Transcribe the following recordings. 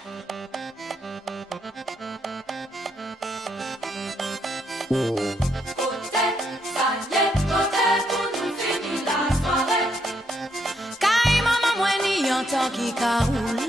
Kaimaman mwen ni yon tan ki ka roule.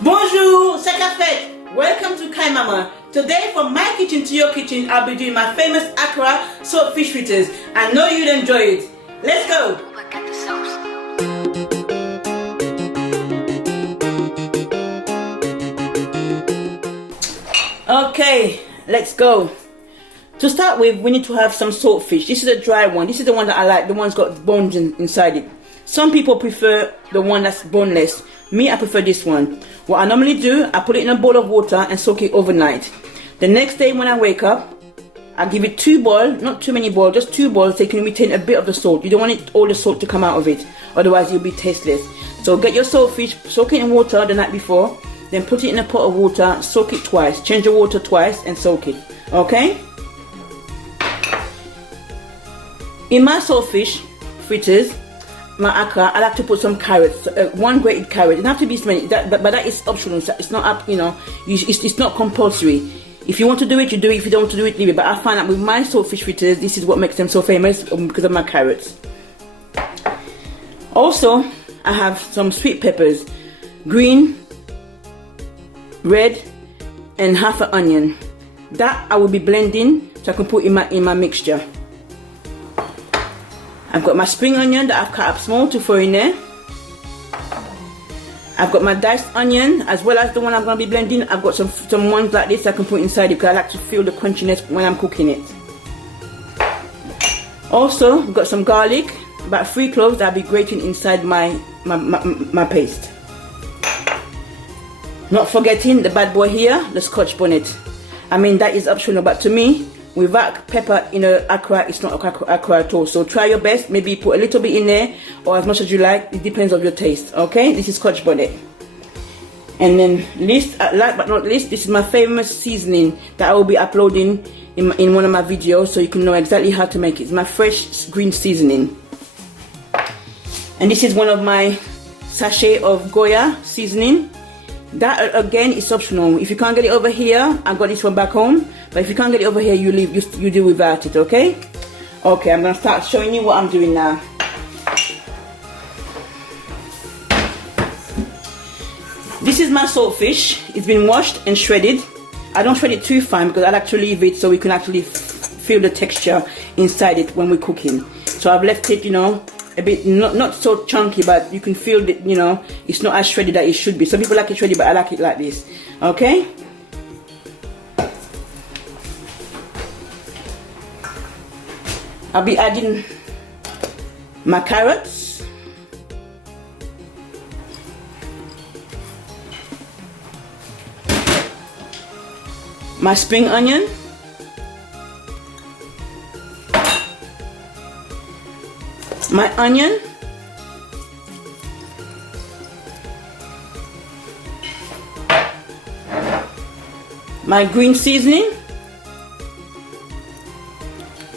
Bonjour, c'est Café. Welcome to Kaimaman. Today from my kitchen to your kitchen, I'll be doing my famous Accra saltfish fritters. I know you'd enjoy it. Let's go. Okay, let's go. To start with, we need to have some saltfish. This is a dry one. This is the one that I like. The one's got bones inside it. Some people prefer the one that's boneless. Me, I prefer this one. What I normally do, I put it in a bowl of water and soak it overnight. The next day when I wake up, I give it 2 boils, not too many boils, just 2 boils so you can retain a bit of the salt. You don't want it, all the salt to come out of it, otherwise it'll be tasteless. So get your saltfish, soak it in water the night before, then put it in a pot of water, soak it twice, change the water twice and soak it, okay? In my saltfish fritters, my Accra, I like to put some carrots, 1 grated carrot. It doesn't have to be smelly, but that is optional. It's not up, you know, it's not compulsory. If you want to do it, you do it. If you don't want to do it, leave it. But I find that with my saltfish fritters, this is what makes them so famous, because of my carrots. Also, I have some sweet peppers, green, red, and half an onion. That I will be blending so I can put in my mixture. I've got my spring onion that I've cut up small to throw in there. I've got my diced onion as well as the one I'm going to be blending. I've got some ones like this I can put inside it because I like to feel the crunchiness when I'm cooking it. Also, I've got some garlic, about 3 cloves that I'll be grating inside my paste. Not forgetting the bad boy here, the Scotch bonnet. I mean, that is optional, but to me, without pepper in a Accra, it's not Accra at all. So try your best. Maybe put a little bit in there or as much as you like. It depends on your taste. Okay, this is Scotch bonnet. And then last but not least, this is my famous seasoning that I will be uploading in one of my videos, so you can know exactly how to make it. It's my fresh green seasoning. And this is one of my sachet of Goya seasoning. That again is optional. If you can't get it over here, I got this one back home. But if you can't get it over here, you do without it, okay? Okay, I'm gonna start showing you what I'm doing now. This is my saltfish. It's been washed and shredded. I don't shred it too fine because I like to leave it so we can actually feel the texture inside it when we're cooking. So I've left it, you know, a bit not so chunky, but you can feel that, you know, it's not as shredded that it should be. Some people like it shredded, but I like it like this. Okay? I'll be adding my carrots, my spring onion, my onion, my green seasoning.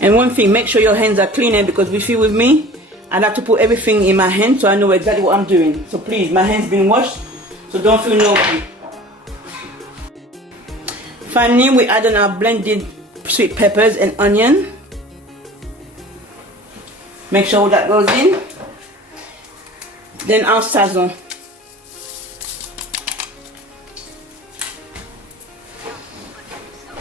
And one thing, make sure your hands are clean, because if you're with me, I like to put everything in my hand so I know exactly what I'm doing. So please, my hands been washed, so don't feel naughty. Finally, we add in our blended sweet peppers and onion. Make sure that goes in. Then our sazon.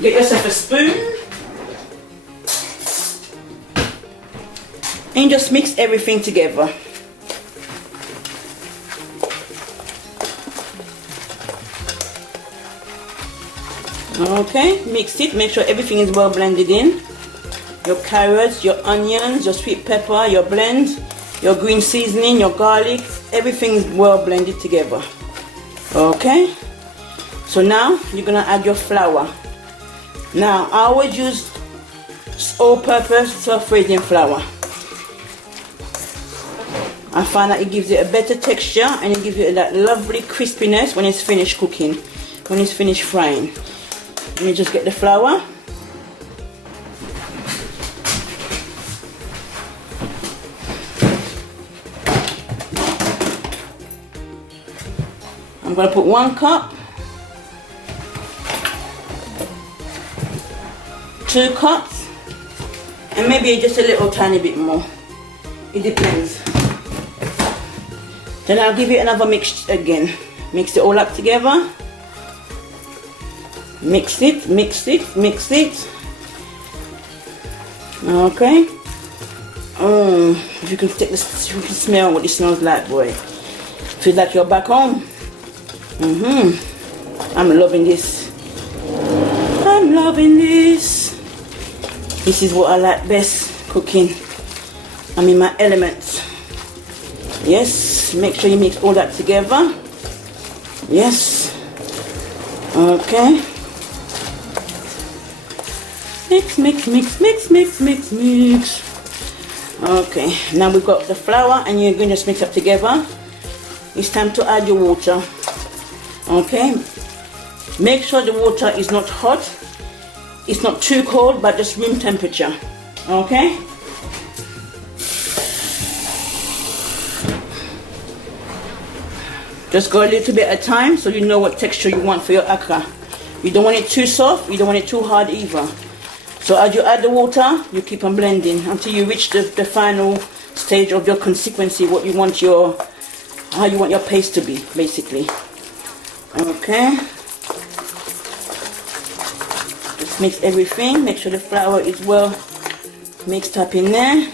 Get yourself a spoon. And just mix everything together. Okay, mix it, make sure everything is well blended in. Your carrots, your onions, your sweet pepper, your blend, your green seasoning, your garlic, everything is well blended together. Okay, so now you're gonna add your flour. Now I always use all-purpose self-raising flour. I find that it gives it a better texture and it gives it that lovely crispiness when it's finished cooking, when it's finished frying. Let me just get the flour. I'm going to put 1 cup, 2 cups, and maybe just a little tiny bit more. It depends. Then I'll give it another mix again. Mix it all up together. Mix it, mix it, mix it. Okay. If you can take this, you can smell what it smells like, boy. Feel like you're back home. I'm loving this. I'm loving this. This is what I like best, cooking. I'm in my elements. Yes, make sure you mix all that together. Yes. Okay. Mix, mix, mix, mix, mix, mix, mix. Okay, now we've got the flour and you're going to just mix up together. It's time to add your water. Okay, make sure the water is not hot, it's not too cold, but just room temperature. Okay, just go a little bit at a time so you know what texture you want for your Accra. You don't want it too soft, you don't want it too hard either. So as you add the water, you keep on blending until you reach the final stage of your consistency, what you want your, how you want your paste to be, basically. Okay. Just mix everything. Make sure the flour is well mixed up in there.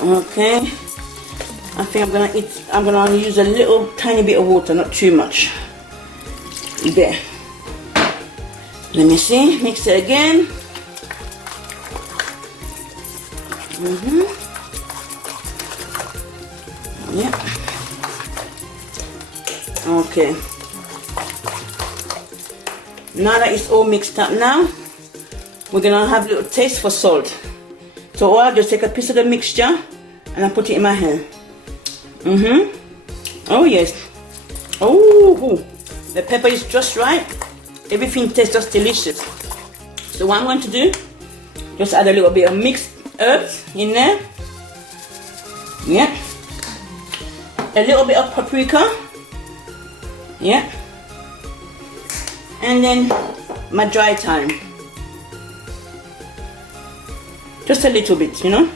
Okay. I think I'm gonna use a little tiny bit of water, not too much. There. Let me see. Mix it again. Yeah. Okay. Now that it's all mixed up now, we're gonna have a little taste for salt. So I'll just take a piece of the mixture and I put it in my hand. Oh yes. Oh, the pepper is just right. Everything tastes just delicious. So what I'm going to do, just add a little bit of mixed herbs in there. Yeah. A little bit of paprika. Yeah. And then my dry thyme. Just a little bit, you know.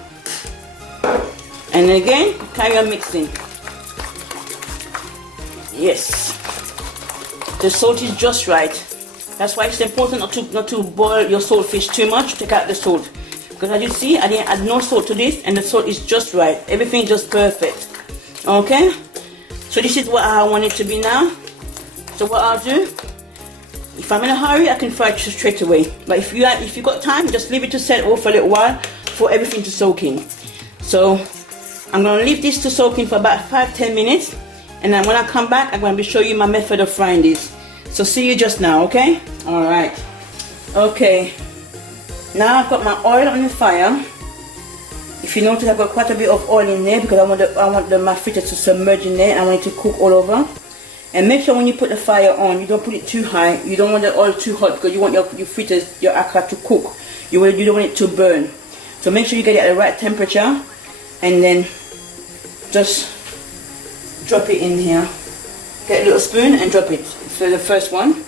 And again, carry on mixing. Yes. The salt is just right. That's why it's important not to boil your saltfish too much. Take out the salt. Because as you see, I didn't add no salt to this and the salt is just right. Everything is just perfect. Okay? So this is what I want it to be now. So what I'll do, if I'm in a hurry, I can fry it straight away. But if you got time, just leave it to set off for a little while for everything to soak in. So I'm going to leave this to soak in for about 5-10 minutes. And then when I come back, I'm going to show you my method of frying this. So see you just now, okay? Alright. Okay. Now I've got my oil on the fire. If you notice, I've got quite a bit of oil in there because I want my fritters to submerge in there. I want it to cook all over. And make sure when you put the fire on, you don't put it too high. You don't want the oil too hot because you want your fritters, your Accra to cook. You don't want it to burn. So make sure you get it at the right temperature. And then just drop it in here. Get a little spoon and drop it for the first one.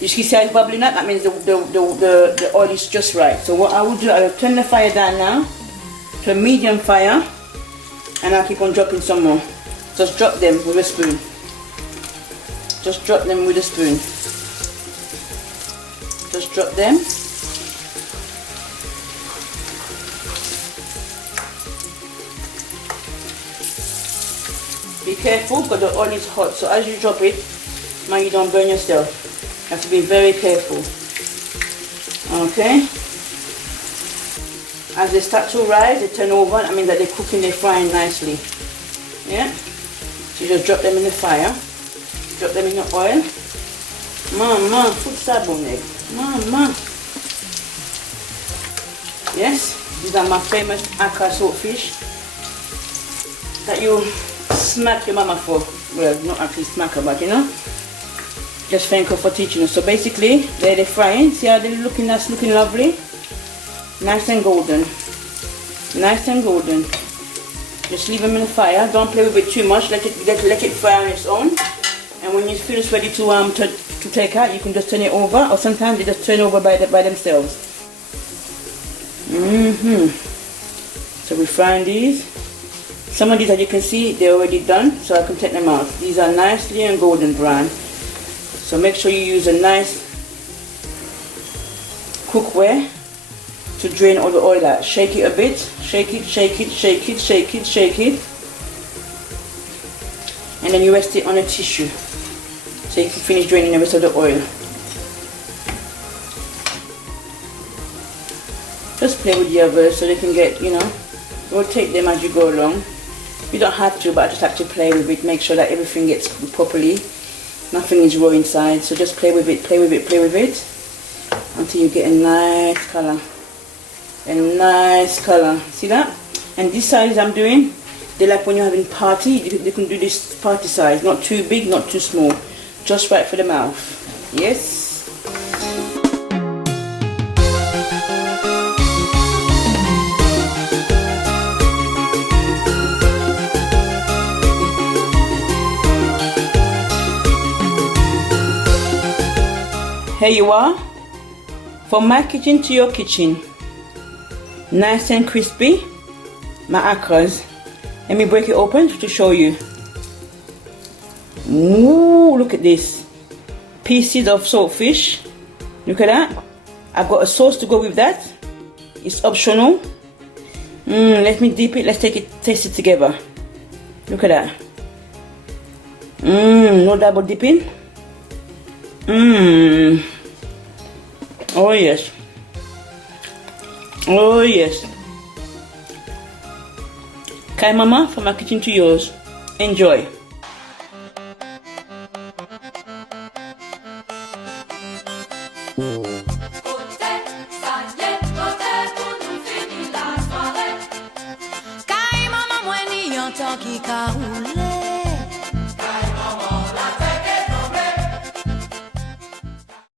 You see how it's bubbling up? That means the oil is just right. So what I will do, I will turn the fire down now to a medium fire, and I'll keep on dropping some more. Just drop them with a spoon. Just drop them with a spoon. Just drop them. Be careful because the oil is hot, so as you drop it, man, you don't burn yourself. You have to be very careful. Okay. As they start to rise, they turn over. I mean that they're cooking, they're frying nicely. Yeah. So you just drop them in the fire. Drop them in the oil. Maman, FOUT SABON egg. Maman. Yes. These are my famous Accra saltfish that you smack your mama for. Well, not actually smack her, but you know, just thank her for teaching us. So basically, they're frying. See how they're looking? That's looking lovely. Nice and golden. Nice and golden. Just leave them in the fire. Don't play with it too much. Let it fry on its own. And when you feel it's ready to take out, you can just turn it over. Or sometimes they just turn over by themselves. So we frying these. Some of these, as you can see, they're already done, so I can take them out. These are nicely and golden brown. So make sure you use a nice cookware to drain all the oil out. Shake it a bit. Shake it, shake it, shake it, shake it, shake it. And then you rest it on a tissue so you can finish draining the rest of the oil. Just play with the others so they can get, rotate them as you go along. You don't have to, but I just have to play with it, make sure that everything gets cooked properly. Nothing is raw inside, so just play with it, play with it, play with it until you get a nice color. A nice color. See that? And this size I'm doing, they like when you're having party, you can do this party size. Not too big, not too small. Just right for the mouth. Yes? Here you are, from my kitchen to your kitchen. Nice and crispy, my Accras. Let me break it open to show you. Ooh, look at this. Pieces of saltfish. Look at that. I've got a sauce to go with that. It's optional. Let me dip it. Let's taste it together. Look at that. No double dipping. Oh yes. Oh yes. Kaimaman, from my kitchen to yours. Enjoy. Kaimaman,